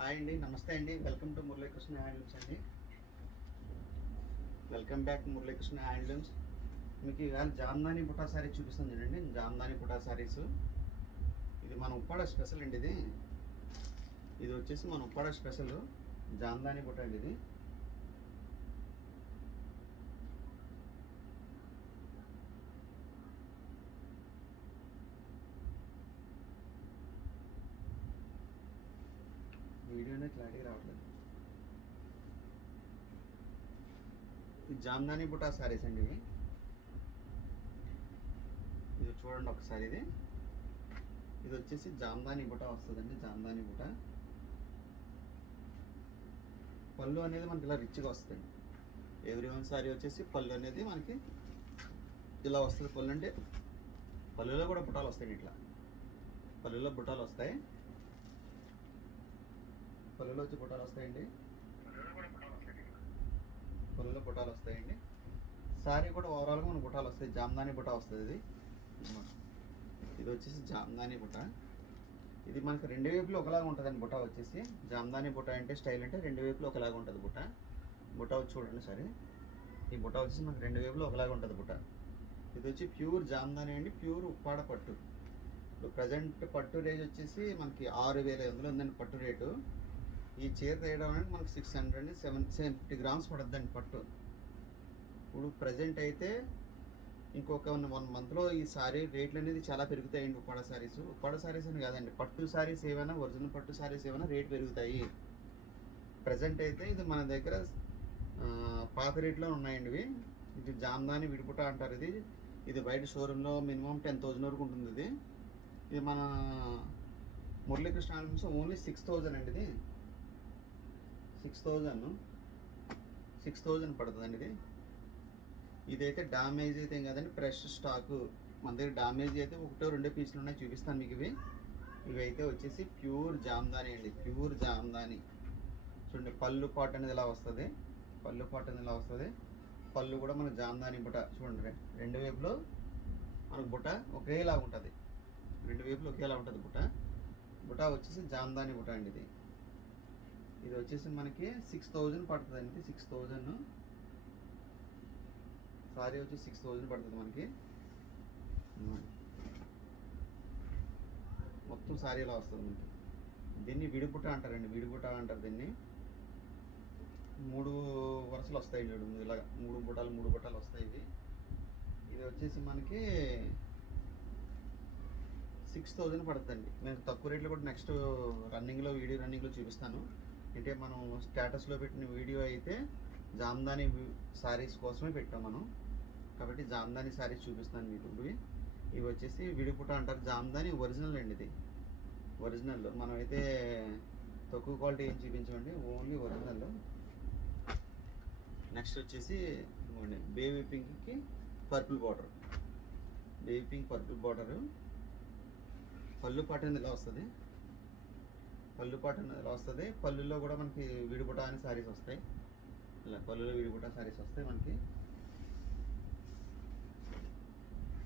Hi అండి నమస్తే అండి. వెల్కమ్ టు మురళీకృష్ణ హ్యాండ్లూమ్స్ అండి. వెల్కమ్ బ్యాక్ మురళీకృష్ణ హ్యాండ్లూమ్స్ మీకు ఇవాళ జామ్దాని బుటా శారీ చూపిస్తుంది చూడండి. జామ్దాని బుటా శారీస్ ఇది మన ఉప్పాడ స్పెషల్ అండి ఇది. ఇది వచ్చేసి మన ఉప్పాడ స్పెషల్ జామ్దాని బుట్ట అండి ఇది. జామ్దాని బుటా శారీస్ అండి ఇవి. ఇది చూడండి ఒకసారి ఇది. ఇది వచ్చేసి జామ్దాని బుటా వస్తుందండి జామ్దాని బుటా. పళ్ళు అనేది మనకి ఇలా రిచ్గా వస్తుంది ఎవ్రీ వన్ సారీ వచ్చేసి పళ్ళు అనేది మనకి ఇలా వస్తుంది పళ్ళు అంటే పళ్ళులో కూడా బుటాలు వస్తాయి ఇట్లా. పళ్ళులో బుటాలు వస్తాయి. పళ్ళులో వచ్చి బుటాలు వస్తాయండి. పళ్ళులో బుటాలు వస్తాయండి. సారీ కూడా ఓవరాల్గా మన బుటాలు వస్తాయి. జామ్దాని బుటా వస్తుంది ఇది. ఇది వచ్చేసి జామ్దాని బుట్ట ఇది మనకి రెండు వైపులు ఒకలాగా ఉంటుందండి బుట్ట వచ్చేసి. జామ్దాని బుట్ట అంటే స్టైల్ అంటే రెండు వైపులు ఒకలాగా ఉంటుంది బుట్ట బుట్ట వచ్చి చూడండి సరే. ఈ బుట్ట వచ్చేసి మనకి రెండు వైపులు ఒకలాగా ఉంటుంది బుట్ట ఇది వచ్చి ప్యూర్ జామ్దాని అండి. ప్యూర్ ఉప్పాడ పట్టు. ఇప్పుడు ప్రజెంట్ పట్టు రేట్ వచ్చేసి మనకి ఆరు వేల ఐదు వందలు ఉందండి పట్టు రేటు. ఈ చీర తీయడం అనేది మనకు six hundred seven seven fifty grams పడుతుందండి పట్టు. ఇప్పుడు ప్రజెంట్ అయితే ఇంకొక వన్ మంత్లో ఈ సారీ రేట్లు అనేది చాలా పెరుగుతాయండి ఉప్పాడ సారీస్ ఉప్పాడ సారీస్ అని కాదండి పట్టు సారీస్ ఏమైనా ఒరిజినల్ పట్టు సారీస్ ఏమైనా రేట్ పెరుగుతాయి. ప్రజెంట్ అయితే ఇది మన దగ్గర పాత రేట్లో ఉన్నాయండి ఇవి. ఇది జామ్దాని విడిపుట అంటారు ఇది. ఇది బయట షోరూంలో మినిమం టెన్ థౌజండ్ వరకు ఉంటుంది ఇది. ఇది మన Muralikrishna albums only six thousand అండి ఇది. Six thousand. సిక్స్ థౌజండ్ పడుతుందండి ఇది. ఇదైతే డామేజ్ అయితే ఏం కాదండి ఫ్రెష్ స్టాకు. మన దగ్గర డామేజ్ అయితే ఒకటో రెండో పీసులు ఉన్నాయి చూపిస్తాను మీకు ఇవి. ఇవి అయితే వచ్చేసి ప్యూర్ జామ్దాని అండి ప్యూర్ జామ్దాని. చూడండి పళ్ళు పాట్ అనేది ఇలా వస్తుంది. పళ్ళు పాట్ అనేది ఇలా వస్తుంది. పళ్ళు కూడా మన జామ్దాని బుట్ట చూడండి రెండు వైపులో మనకు బుట్ట ఒకేలా ఉంటుంది రెండు వైపులు ఒకేలా ఉంటుంది బుట్ట బుట వచ్చేసి జామ్దాని బుట్ట అండి ఇది. ఇది వచ్చేసి మనకి సిక్స్ థౌజండ్ పడుతుంది అండి సిక్స్ థౌజండ్ సారీ వచ్చి సిక్స్ థౌజండ్ పడుతుంది మనకి. మొత్తం సారీ ఇలా వస్తుంది మనకి. దీన్ని విడిపుట అంటారండి విడిపుట అంటారు దీన్ని. మూడు వరుసలు వస్తాయి చూడు ఇలాగ. మూడు బుటాలు మూడు బుటాలు వస్తాయి ఇవి. ఇది వచ్చేసి మనకి సిక్స్ థౌజండ్ పడుతుందండి. నేను తక్కువ రేట్లో కూడా నెక్స్ట్ రన్నింగ్లో వీడియో రన్నింగ్లో చూపిస్తాను. అంటే మనం స్టేటస్లో పెట్టిన వీడియో అయితే జామ్దాని శారీస్ కోసమే పెట్టాం మనం. కాబట్టి జామ్దాని శారీస్ చూపిస్తాను మీకు ఇవి ఇవి వచ్చేసి విడిపుట అంటారు. జామ్దాని ఒరిజినల్ అండి ఇది. ఒరిజినల్. మనం అయితే తక్కువ క్వాలిటీ ఏం చూపించమండి. Only original. నెక్స్ట్ వచ్చేసి బేబీ పింక్కి purple border. Baby pink purple border. పళ్ళు పట్టింది ఇలా వస్తుంది. పళ్ళు పాట ఇలా వస్తుంది పళ్ళులో కూడా మనకి విడిపుట అని శారీస్ వస్తాయి. ఇలా పళ్ళులో విడిపుట శారీస్ వస్తాయి మనకి.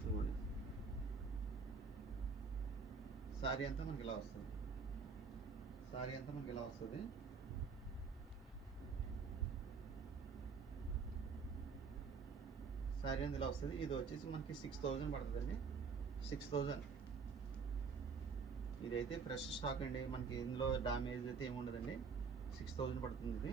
చూడండి. శారీ అంతా మనకి ఇలా వస్తుంది. శారీ అంతా మనకి ఇలా వస్తుంది. శారీ అంతా ఇలా వస్తుంది. ఇది వచ్చేసి మనకి సిక్స్ థౌజండ్ పడుతుందండి. సిక్స్ థౌజండ్ ఇదైతే ఫ్రెష్ స్టాక్ అండి. మనకి ఇందులో డామేజ్ అయితే ఏమి ఉండదండి సిక్స్ థౌజండ్ పడుతుంది ఇది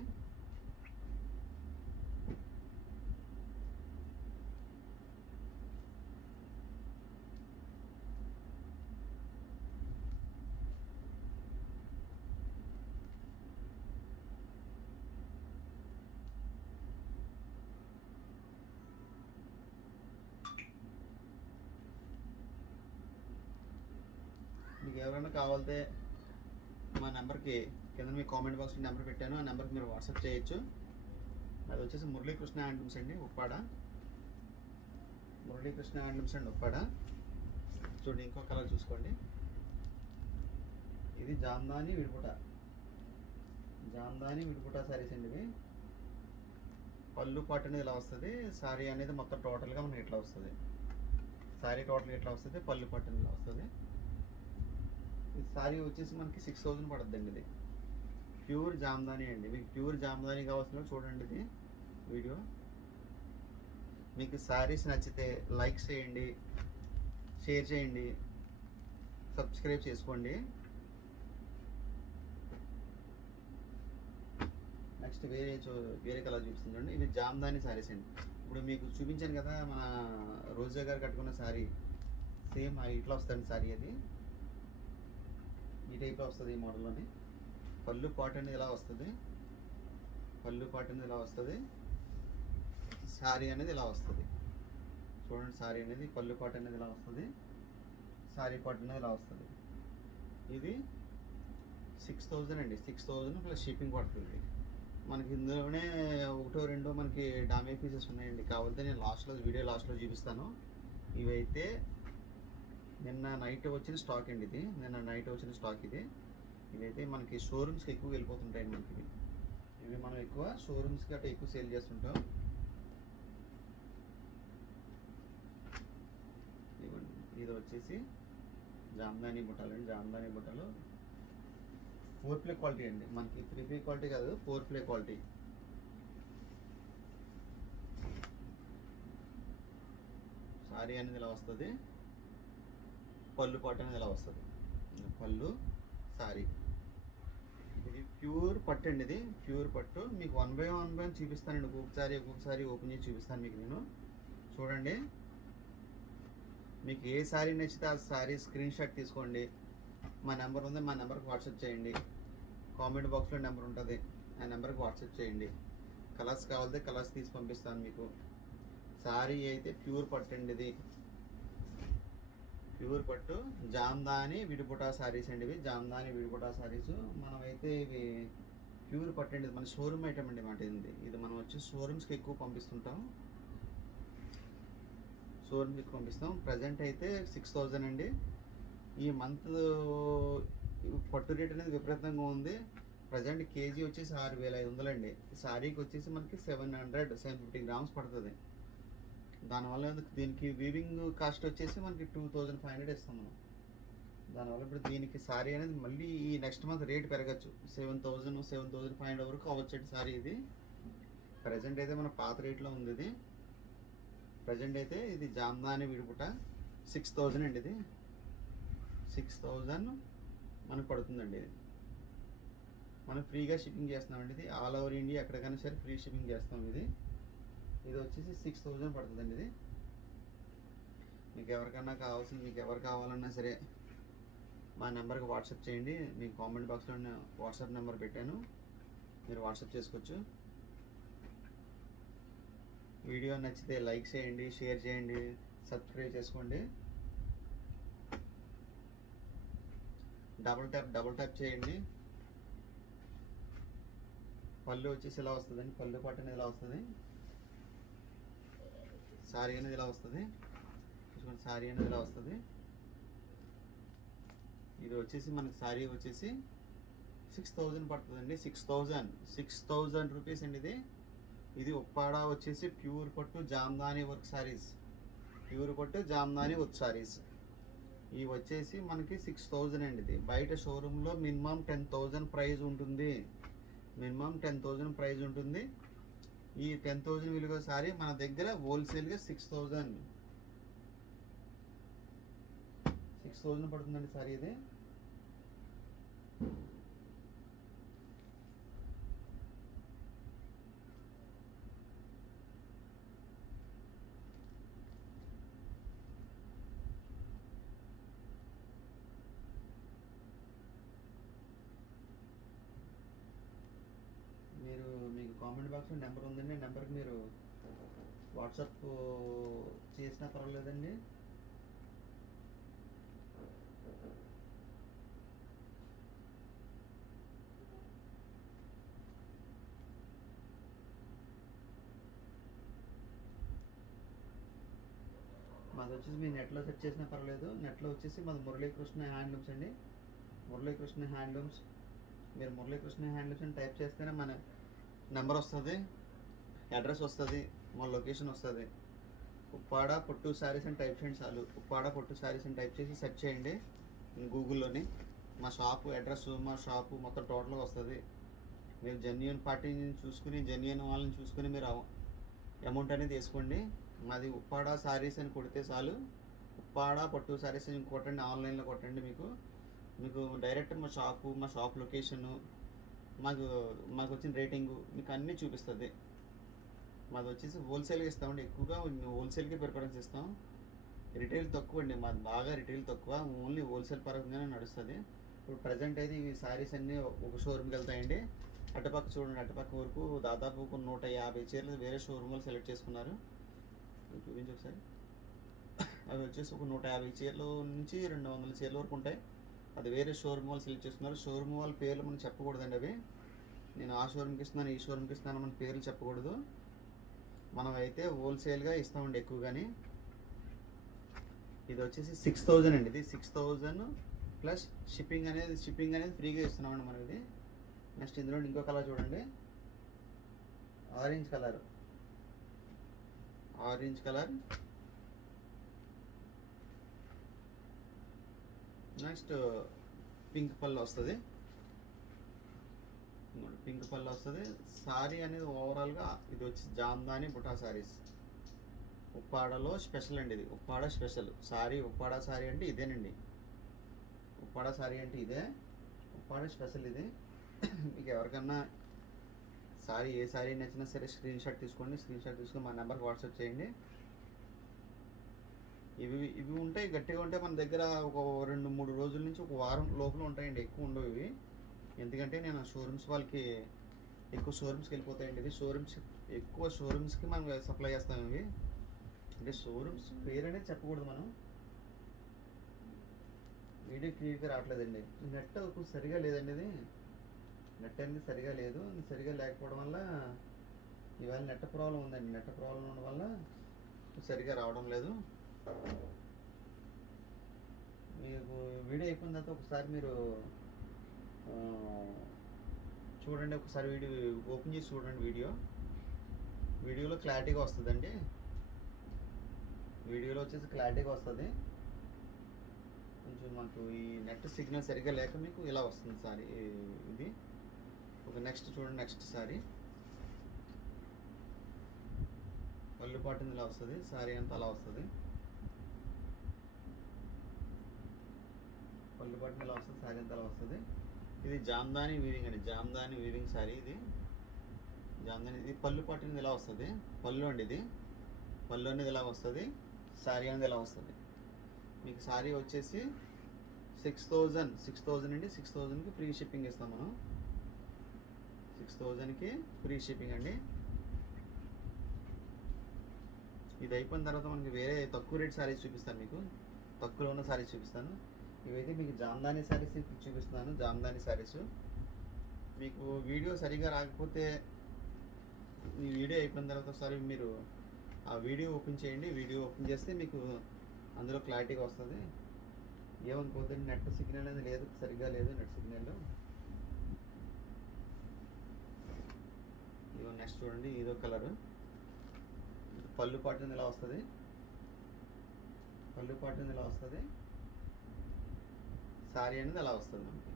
మీకు ఎవరైనా కావాలితే మా నెంబర్కి కింద మీ కామెంట్ బాక్స్లో నెంబర్ పెట్టాను. ఆ నెంబర్కి మీరు వాట్సాప్ చేయొచ్చు. అది వచ్చేసి మురళీకృష్ణ హ్యాండ్లూమ్స్ అండి ఉప్పాడ. మురళీకృష్ణ హ్యాండ్లూమ్స్ అండి ఉప్పాడ. చూడండి ఇంకో కలర్ చూసుకోండి. ఇది జామ్దాని విడిపుట. జామ్దాని విడిపుట శారీస్ అండి ఇవి. పళ్ళు పాటు అనేది ఇలా వస్తుంది. శారీ అనేది మొత్తం టోటల్గా మనకి ఇట్లా వస్తుంది. శారీ టోటల్గా ఇట్లా వస్తుంది పళ్ళు పాటు ఇలా వస్తుంది. ఈ సారీ వచ్చేసి మనకి సిక్స్ థౌజండ్ పడుతుందండి ఇది. ప్యూర్ జామ్దాని అండి. మీకు ప్యూర్ జామ్దాని కావాల్సిన చూడండి ఇది వీడియో. మీకు శారీస్ నచ్చితే లైక్ చేయండి షేర్ చేయండి సబ్స్క్రైబ్ చేసుకోండి. నెక్స్ట్ వేరే చూ వేరే కలర్ చూపిస్తుంది చూడండి. ఇవి జామ్దాని శారీస్ అండి. ఇప్పుడు మీకు చూపించాను కదా మన రోజా గారు కట్టుకున్న శారీ సేమ్ ఇట్లా వస్తుంది శారీ అది. ఈ టైప్లో వస్తుంది ఈ మోడల్లోని పళ్ళు పాట్ అనేది ఇలా వస్తుంది? పళ్ళు కాటన్ అనేది ఇలా వస్తుంది? శారీ అనేది ఇలా వస్తుంది? చూడండి శారీ అనేది పళ్ళు పాట్ అనేది ఇలా వస్తుంది? శారీ పాట్ అనేది ఇలా వస్తుంది? ఇది సిక్స్ థౌజండ్ అండి. సిక్స్ థౌజండ్ ప్లస్ షిప్పింగ్ పడుతుంది. మనకి ఇందులోనే ఒకటో రెండో మనకి డామే పీసెస్ ఉన్నాయండి. కావాలంటే నేను లాస్ట్లో వీడియో లాస్ట్లో చూపిస్తాను. ఇవైతే నిన్న నైట్ వచ్చిన స్టాక్ అండి ఇది. నిన్న నైట్ వచ్చిన స్టాక్ ఇది. ఇదైతే మనకి షోరూమ్స్కి ఎక్కువ వెళ్ళిపోతుంటాయండి మనకి. ఇవి ఇవి మనం ఎక్కువ షోరూమ్స్కి అట్లా ఎక్కువ సేల్ చేస్తుంటాం. ఇవ్వండి. ఇది వచ్చేసి జామ్దాని బుట్టలు అండి. జామ్దాని బుట్టలు. ఫోర్ ప్లే క్వాలిటీ అండి. మనకి త్రీ ప్లే క్వాలిటీ కాదు ఫోర్ ప్లే క్వాలిటీ. సారీ అనేది ఇలా వస్తుంది. పళ్ళు పాటు అనేది ఇలా వస్తుంది? పళ్ళు సారీ. ఇది ప్యూర్ పట్టు అండి ఇది. ప్యూర్ పట్టు. మీకు వన్ బై వన్ బై చూపిస్తానండి. ఒక్కొక్కసారి ఒక్కొక్కసారి ఓపెన్ చేసి చూపిస్తాను మీకు నేను. చూడండి. మీకు ఏ శారీ నచ్చితే ఆ శారీ స్క్రీన్ షాట్ తీసుకోండి. మా నెంబర్ ఉంది. మా నెంబర్కి వాట్సాప్ చేయండి. కామెంట్ బాక్స్లో నెంబర్ ఉంటుంది. ఆ నెంబర్కి వాట్సాప్ చేయండి. కలర్స్ కావాలంటే కలర్స్ తీసి పంపిస్తాను మీకు. శారీ అయితే ప్యూర్ పట్టండి ఇది. ప్యూర్ పట్టు. జామ్దాని విడిపుటా శారీస్ అండి ఇవి. జామ్దాని విడిపుటా శారీస్ మనమైతే ఇవి ప్యూర్ పట్టు అండి. మన షోరూమ్ ఐటమ్ అండి మాట ఇది ఇది మనం వచ్చి షోరూమ్స్కి ఎక్కువ పంపిస్తుంటాం. షోరూమ్కి పంపిస్తాం. ప్రజెంట్ అయితే సిక్స్ థౌజండ్ అండి. ఈ మంత్ పట్టు రేట్ అనేది విపరీతంగా ఉంది. ప్రజెంట్ కేజీ వచ్చేసి ఆరు వేల ఐదు వందలు అండి శారీకి వచ్చేసి మనకి seven hundred seven fifty grams పడుతుంది. దానివల్ల దీనికి వీవింగ్ కాస్ట్ వచ్చేసి మనకి టూ థౌజండ్ ఫైవ్ హండ్రెడ్ ఇస్తాం మనం. దానివల్ల ఇప్పుడు దీనికి సారీ అనేది మళ్ళీ ఈ next month rate పెరగచ్చు. Seven thousand seven thousand five hundred వరకు అవ్వచ్చు సారీ ఇది. ప్రజెంట్ అయితే మన పాత రేట్లో ఉంది ఇది. ప్రజెంట్ అయితే ఇది జామ్దాని విడిపుట సిక్స్ థౌజండ్ అండి ఇది. సిక్స్ థౌజండ్ మనకు పడుతుందండి ఇది. మనం ఫ్రీగా షిప్పింగ్ చేస్తున్నామండి ఇది. ఆల్ ఓవర్ ఇండియా ఎక్కడికైనా సరే ఫ్రీ షిప్పింగ్ చేస్తాం ఇది. ఇది వచ్చేసి సిక్స్ థౌజండ్ పడుతుందండి ఇది. మీకు ఎవరికన్నా కావాల్సింది మీకు ఎవరు కావాలన్నా సరే మా నెంబర్కి వాట్సాప్ చేయండి. మీకు కామెంట్ బాక్స్లో వాట్సాప్ నెంబర్ పెట్టాను. మీరు వాట్సాప్ చేసుకోవచ్చు. వీడియో నచ్చితే లైక్ చేయండి షేర్ చేయండి సబ్స్క్రైబ్ చేసుకోండి. డబుల్ ట్యాప్ డబుల్ ట్యాప్ చేయండి. పళ్ళు వచ్చేసి ఇలా వస్తుందండి? పళ్ళు పాటు అనేది ఇలా వస్తుంది? సారీ అనేది ఇలా వస్తుంది? చూసుకోండి సారీ అనేది ఇలా వస్తుంది? ఇది వచ్చేసి మనకి సారీ వచ్చేసి సిక్స్ థౌజండ్ పడుతుందండి. Six thousand. Six thousand rupees అండి ఇది. ఇది ఉప్పాడ వచ్చేసి ప్యూర్ పట్టు జామ్దాని వర్క్ సారీస్. ప్యూర్ పట్టు జామ్దాని వర్క్ సారీస్. ఇవి వచ్చేసి మనకి సిక్స్ థౌజండ్ అండి ఇది. బయట షోరూంలో మినిమం టెన్ థౌజండ్ ప్రైజ్ ఉంటుంది. మినిమం టెన్ థౌజండ్ ప్రైజ్ ఉంటుంది. ఈ టెన్ థౌజండ్ విలువ సారీ మన దగ్గర హోల్సేల్గా సిక్స్ థౌజండ్ సిక్స్ థౌజండ్ పడుతుందండి సారీ ఇది మీరు మీకు కామెంట్ బాక్స్లో నెంబర్ ఉందండి. నెంబర్కి మీరు వాట్సాప్ చేసినా పర్వాలేదండి. మాది వచ్చేసి మీరు నెట్లో సెర్చ్ చేసినా పర్వాలేదు. నెట్లో వచ్చేసి మాది మురళీకృష్ణ హ్యాండ్లూమ్స్ అండి. మురళీకృష్ణ హ్యాండ్లూమ్స్. మీరు మురళీకృష్ణ హ్యాండ్లూమ్స్ అని టైప్ చేస్తేనే మన నెంబర్ వస్తుంది అడ్రస్ వస్తుంది మా లొకేషన్ వస్తుంది. ఉప్పాడ పొట్టు శారీస్ అని టైప్ చేయండి చాలు. ఉప్పాడ పొట్టు శారీస్ అని టైప్ చేసి సెర్చ్ చేయండి. గూగుల్లోని మా షాపు అడ్రస్ మా షాపు మొత్తం టోటల్గా వస్తుంది. మీరు జెన్యున్ పార్టీని చూసుకుని జెన్యున్ వాళ్ళని చూసుకుని మీరు అమౌంట్ అనేది వేసుకోండి. మాది ఉప్పాడ శారీస్ అని కొడితే చాలు. ఉప్పాడ పట్టు శారీస్ అని కొట్టండి ఆన్లైన్లో కొట్టండి మీకు. మీకు డైరెక్ట్ మా షాపు మా షాప్ లొకేషను మాకు మాకు వచ్చిన రేటింగు మీకు అన్నీ చూపిస్తుంది. మాది వచ్చేసి హోల్సేల్గా ఇస్తామండి. ఎక్కువగా హోల్సేల్కి ప్రిఫరెన్స్ ఇస్తాం. రిటైల్ తక్కువ అండి. మాది బాగా రిటైల్ తక్కువ. ఓన్లీ హోల్సేల్ పరంగానే నడుస్తుంది. ఇప్పుడు ప్రజెంట్ అయితే ఈ శారీస్ అన్నీ ఒక షోరూమ్కి వెళ్తాయండి. అటుపక్క చూడండి. అటుపక్క వరకు దాదాపు ఒక నూట యాభై చీరలు వేరే షోరూమ్లో సెలెక్ట్ చేసుకున్నారు. చూపించి చూపించు ఒకసారి. అవి వచ్చేసి ఒక నూట యాభై చీరలు నుంచి రెండు వందల చీరల వరకు ఉంటాయి. అది వేరే షోరూమ్ వాళ్ళు సెలెక్ట్ చేసుకున్నారు షోరూమ్ వాళ్ళ పేర్లు మనం చెప్పకూడదండి అవి. నేను ఆ షోరూమ్కి ఇస్తున్నాను ఈ షోరూమ్కి ఇస్తున్నాను మన పేర్లు చెప్పకూడదు. మనం అయితే హోల్సేల్గా ఇస్తామండి ఎక్కువగాని. ఇది వచ్చేసి సిక్స్ థౌజండ్ అండి ఇది. సిక్స్ థౌజండ్ ప్లస్ షిప్పింగ్ అనేది షిప్పింగ్ అనేది ఫ్రీగా ఇస్తున్నామండి మనం ఇది నెక్స్ట్ ఇందులో ఇంకో కలర్ చూడండి. Orange colour. Orange colour. Next pink పళ్ళు వస్తుంది. పింక్ పళ్ళు వస్తుంది. సారీ అనేది ఓవరాల్గా ఇది వచ్చి జామ్దాని బుటా సారీస్. ఉప్పాడలో స్పెషల్ అండి ఇది. Uppada special sorry Uppada sorry అంటే ఇదేనండి. ఉప్పాడ సారీ అంటే ఇదే. ఉప్పాడ స్పెషల్ ఇది. మీకు ఎవరికన్నా సారీ ఏ సారీ నచ్చినా సరే స్క్రీన్ షాట్ తీసుకోండి. స్క్రీన్ షాట్ తీసుకొని మా నెంబర్కి వాట్సాప్ చేయండి. ఇవి ఇవి ఉంటాయి గట్టిగా ఉంటే మన దగ్గర ఒక రెండు మూడు రోజుల నుంచి ఒక వారం లోపల ఉంటాయండి ఎక్కువ ఉండవు ఇవి. ఎందుకంటే నేను షోరూమ్స్ వాళ్ళకి ఎక్కువ షోరూమ్స్కి వెళ్ళిపోతాయండి. ఇది షోరూమ్స్ ఎక్కువ షోరూమ్స్కి మనం సప్లై చేస్తాం ఇవి. అంటే షోరూమ్స్ పేరు అనేది చెప్పకూడదు మనం. వీడియో క్లియర్గా రావట్లేదండి. నెట్ సరిగా లేదండి ఇది. నెట్ అనేది సరిగా లేదు. సరిగా లేకపోవడం వల్ల ఇవాళ నెట్ ప్రాబ్లం ఉందండి. నెట్ ప్రాబ్లం ఉండడం వల్ల సరిగా రావడం లేదు. మీకు వీడియో అయిపోయిన తర్వాత ఒకసారి మీరు చూడండి ఒకసారి వీడియో ఓపెన్ చేసి చూడండి వీడియో. వీడియోలో క్లారిటీగా వస్తుందండి. వీడియోలో వచ్చేసి క్లారిటీగా వస్తుంది. కొంచెం మాకు ఈ నెట్ సిగ్నల్ సరిగ్గా లేక మీకు ఇలా వస్తుంది సారీ ఇది. ఒక నెక్స్ట్ చూడండి నెక్స్ట్ సారీ. పళ్ళు పాటింది ఇలా వస్తుంది సారీ అంతా అలా వస్తుంది. పళ్ళు పాటింది ఇలా వస్తుంది శారీ అంతా వస్తుంది? ఇది జామ్దాని వీవింగ్ అండి జామ్దాని వీవింగ్ సారీ ఇది. జామ్దాని ఇది పళ్ళు పాటింది ఇలా వస్తుంది? పళ్ళు అండి ఇది. పళ్ళు అనేది ఇలా వస్తుంది? సారీ అనేది ఇలా వస్తుంది? మీకు సారీ వచ్చేసి సిక్స్ థౌజండ్ సిక్స్ థౌజండ్ అండి. సిక్స్ థౌజండ్కి ఫ్రీ షిప్పింగ్ ఇస్తాం మనం. సిక్స్ థౌజండ్కి ఫ్రీ షిప్పింగ్ అండి. ఇది అయిపోయిన తర్వాత మనకి వేరే తక్కువ రేట్ సారీస్ చూపిస్తాను మీకు. తక్కువలో ఉన్న సారీస్ చూపిస్తాను. ఇవైతే మీకు జామ్దాని సారీస్ చూపిస్తున్నాను జామ్దాని సారీస్ మీకు వీడియో సరిగా రాకపోతే ఈ వీడియో అయిపోయిన తర్వాత ఒకసారి మీరు ఆ వీడియో ఓపెన్ చేయండి. వీడియో ఓపెన్ చేస్తే మీకు అందులో క్లారిటీగా వస్తుంది. ఏమనుకోద్దు నెట్ సిగ్నల్ అనేది లేదు సరిగ్గా లేదు నెట్ సిగ్నల్. ఇదో నెక్స్ట్ చూడండి ఇదో కలర్. పళ్ళు పాటు ఇలా వస్తుంది? పళ్ళు పాటు ఇలా వస్తుంది? సారీ అనేది అలా వస్తుంది మనకి?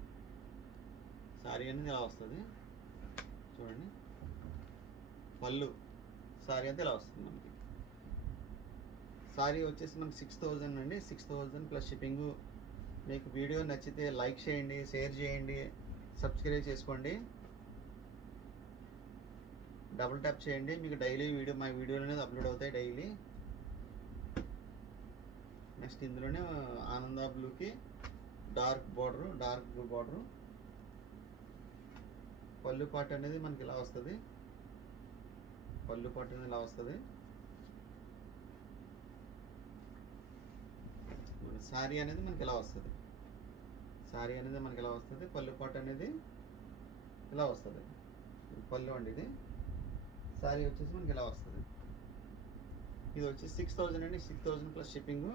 సారీ అనేది ఎలా వస్తుంది? చూడండి. పళ్ళు. సారీ అయితే ఇలా వస్తుంది మనకి? సారీ వచ్చేసి మనకి సిక్స్ థౌజండ్ అండి. సిక్స్ థౌజండ్ ప్లస్ షిప్పింగ్ మీకు వీడియో నచ్చితే లైక్ చేయండి షేర్ చేయండి సబ్స్క్రైబ్ చేసుకోండి. డబుల్ ట్యాప్ చేయండి. మీకు డైలీ వీడియో మా వీడియోలు అనేది అప్లోడ్ అవుతాయి డైలీ. నెక్స్ట్ ఇందులోనే ఆనంద బ్లూకి dark border dark blue border. పళ్ళు పాటు అనేది మనకి ఇలా వస్తుంది. పళ్ళు పాటు అనేది ఇలా వస్తుంది. మన శారీ అనేది మనకి ఇలా వస్తుంది. శారీ అనేది మనకి ఇలా వస్తుంది. పళ్ళు పాటు అనేది ఇలా వస్తుంది. పళ్ళు అండి ఇది. శారీ వచ్చేసి మనకి ఇలా వస్తుంది. ఇది వచ్చి సిక్స్ థౌజండ్ అండి. Six thousand plus shipping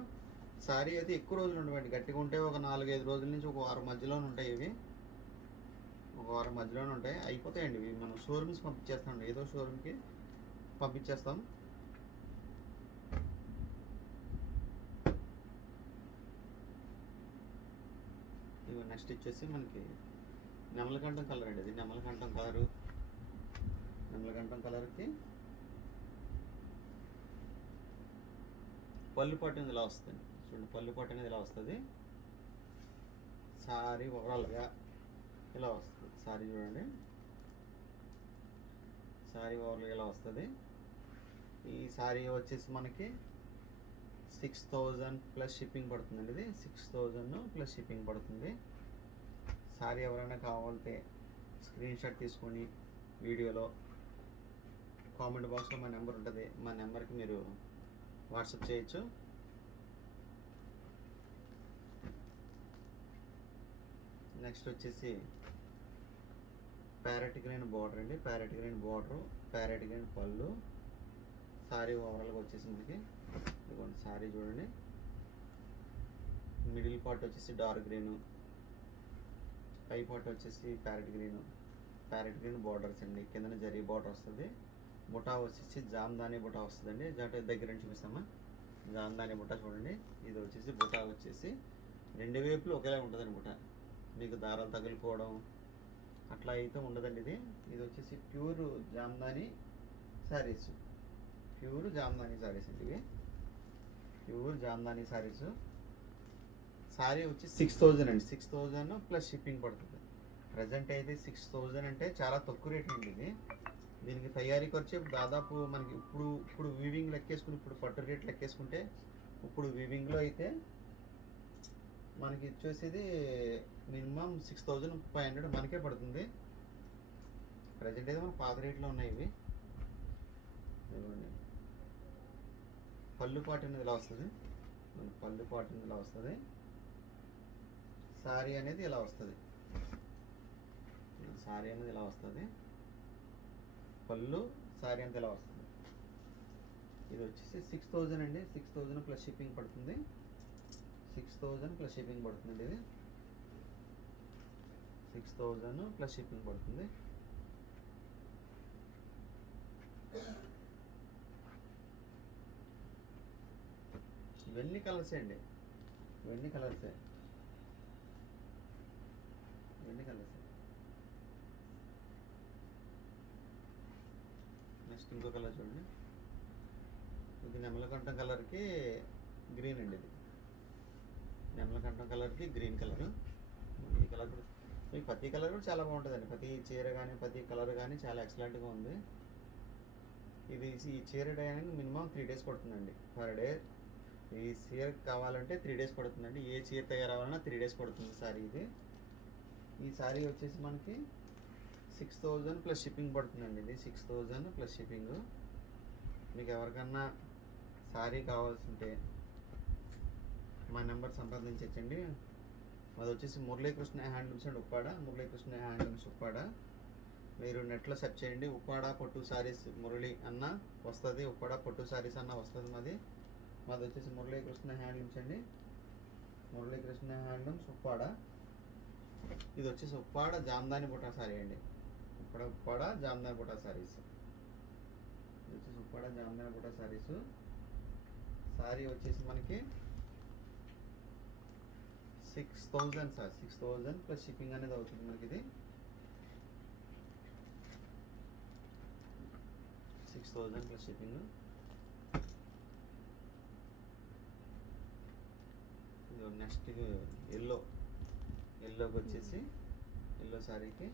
sari అయితే ఎక్కువ రోజులు ఉండవండి. గట్టిగా ఉంటే ఒక నాలుగైదు రోజుల నుంచి ఒక వారం మధ్యలోనే ఉంటాయి ఇవి. ఒక వారం మధ్యలోనే ఉంటాయి. అయిపోతాయండి ఇవి. మనం షోరూమ్స్ పంపించేస్తాం ఏదో షోరూమ్కి పంపించేస్తాం. ఇవి నెక్స్ట్ ఇచ్చేసి మనకి నెమలకంఠం కలర్ అండి ఇది. నెమలకంఠం కలరు. నెమలకంఠం కలర్కి పళ్ళు పాటు ఇలా వస్తుంది. చూడండి పళ్ళు పాటు అనేది ఇలా వస్తుంది. సారీ ఓవరాల్గా ఇలా వస్తుంది. సారీ చూడండి. సారీ ఓవర్గా ఇలా వస్తుంది. ఈ సారీ వచ్చేసి మనకి సిక్స్ థౌజండ్ ప్లస్ షిప్పింగ్ పడుతుందండి ఇది. సిక్స్ థౌజండ్ ప్లస్ షిప్పింగ్ పడుతుంది. సారీ ఎవరైనా కావాలంటే స్క్రీన్ షాట్ తీసుకొని వీడియోలో కామెంట్ బాక్స్లో మా నెంబర్ ఉంటుంది. మా నెంబర్కి మీరు వాట్సాప్ చేయొచ్చు. నెక్స్ట్ వచ్చేసి ప్యారెట్ గ్రీన్ బార్డర్ అండి. Parrot green border parrot green పళ్ళు. సారీ ఓవరాల్గా వచ్చేసి మనకి. ఇదిగోండి సారీ చూడండి. మిడిల్ పార్ట్ వచ్చేసి డార్క్ గ్రీను పై పార్ట్ వచ్చేసి parrot green parrot green borders అండి. కిందన జరీ బార్డర్ వస్తుంది. బుటా వచ్చేసి జామ్దాని బుటా వస్తుందండి. అంటే దగ్గర నుంచి చూపిస్తామా? జామ్దాని బుటా చూడండి. ఇది వచ్చేసి బుటా వచ్చేసి రెండు వైపులు ఒకేలా ఉంటుందండి బుటా మీకు దారాలు తగులుకోవడం అట్లా అయితే ఉండదండి ఇది. ఇది వచ్చేసి ప్యూర్ జామ్దాని శారీస్. ప్యూర్ జామ్దాని శారీస్ అండి ఇవి. ప్యూర్ జామ్దాని శారీస్. సారీ వచ్చి సిక్స్ థౌజండ్ అండి. సిక్స్ థౌజండ్ ప్లస్ షిప్పింగ్ పడుతుంది. ప్రజెంట్ అయితే సిక్స్ థౌజండ్ అంటే చాలా తక్కువ రేట్ అండి ఇది. దీనికి తయారీ ఖర్చు దాదాపు మనకి ఇప్పుడు ఇప్పుడు వీవింగ్ లెక్కేసుకుని ఇప్పుడు పట్టు రేట్ లెక్కేసుకుంటే ఇప్పుడు వీవింగ్లో అయితే మనకి వచ్చేసేది minimum six thousand five hundred మనకే పడుతుంది. ప్రజెంట్ అయితే మన పాత రేట్లో ఉన్నాయి ఇవి. పళ్ళు పాటు అనేది ఇలా వస్తుంది? మన పళ్ళు పాటు అనేది ఇలా వస్తుంది? సారీ అనేది ఇలా వస్తుంది? సారీ అనేది ఇలా వస్తుంది? పళ్ళు సారీ అంతా ఇలా వస్తుంది? ఇది వచ్చేసి సిక్స్ థౌజండ్ అండి. సిక్స్ థౌజండ్ ప్లస్ షిప్పింగ్ పడుతుంది. సిక్స్ థౌజండ్ ప్లస్ షిప్పింగ్ పడుతుంది ఇది. సిక్స్ థౌజండ్ ప్లస్ షిప్పింగ్ పడుతుంది. ఇవన్నీ కలర్సే అండి. ఇవన్నీ కలర్సే. ఇవన్నీ కలర్సే. నెక్స్ట్ ఇంకో కలర్ చూడండి. ఇది నెమలకంఠం కలర్కి గ్రీన్ అండి ఇది. నెమలకంఠం కలర్కి గ్రీన్ కలర్. ఈ కలర్ కూడా మీకు ప్రతి కలర్ కూడా చాలా బాగుంటుందండి. ప్రతి చీర కానీ ప్రతి కలర్ కానీ చాలా ఎక్సలెంట్గా ఉంది. ఇది ఈ చీర డయానికి మినిమం త్రీ డేస్ పడుతుందండి. Per day. ఈ చీర కావాలంటే త్రీ డేస్ పడుతుందండి. ఏ చీర తయారవ్వాలన్నా త్రీ డేస్ పడుతుంది సారీ ఇది. ఈ సారీ వచ్చేసి మనకి సిక్స్ థౌజండ్ ప్లస్ షిప్పింగ్ పడుతుందండి ఇది. Six thousand plus shipping. మీకు ఎవరికన్నా సారీ కావాల్సి ఉంటే మా నెంబర్ సంప్రదించండి. మాది వచ్చేసి Muralikrishna handlooms and Uppada Muralikrishna handlooms Uppada. మీరు నెట్లో సెర్చ్ చేయండి ఉప్పాడ పొట్టు సారీస్ మురళి అన్న వస్తుంది ఉప్పాడ పొట్టు సారీస్ అన్న వస్తుంది మాది. మాది వచ్చేసి మురళీకృష్ణ హ్యాండ్లూమ్స్ అండి. మురళీకృష్ణ హ్యాండ్లూమ్స్ ఉప్పాడ. ఇది వచ్చేసి ఉప్పాడ జామ్దాని బుటా సారీ అండి. ఉప్పాడ ఉప్పాడ జామ్దాని బుటా సారీస్. ఇది వచ్చేసి ఉప్పాడ జామ్దాని బుటా సారీస్. సారీ వచ్చేసి మనకి six thousand sir six thousand plus shipping అనేది అవుతుంది మనకి ఇది సిక్స్ థౌజండ్ ప్లస్ షిప్పింగ్. ఇది నెక్స్ట్ ఎల్లో ఎల్లోకి వచ్చేసి ఎల్లో శారీకి.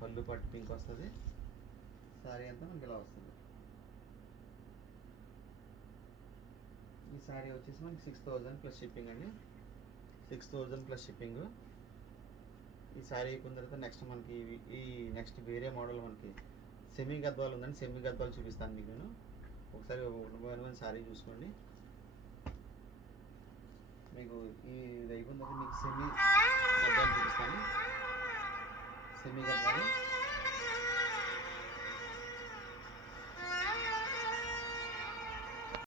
పళ్ళు పట్టు పింక్ వస్తుంది. శారీ అంతా మనకి ఇలా వస్తుంది. ఈ శారీ వచ్చేసి మనకి సిక్స్ థౌజండ్ ప్లస్ షిప్పింగ్ అండి. సిక్స్ థౌజండ్ ప్లస్ షిప్పింగ్ ఈ శారీ అయిపోయిన తర్వాత నెక్స్ట్ మనకి ఈ నెక్స్ట్ వేరే మోడల్ మనకి సెమీ గద్వాలు ఉందండి. సెమీ గద్వాలు చూపిస్తాను మీకు నేను. ఒకసారి వన్ శారీ చూసుకోండి. మీకు ఈ ఇది అయిపోయిన తర్వాత మీకు సెమీ గద్వాలు చూపిస్తాను. సెమీ గద్వాలు.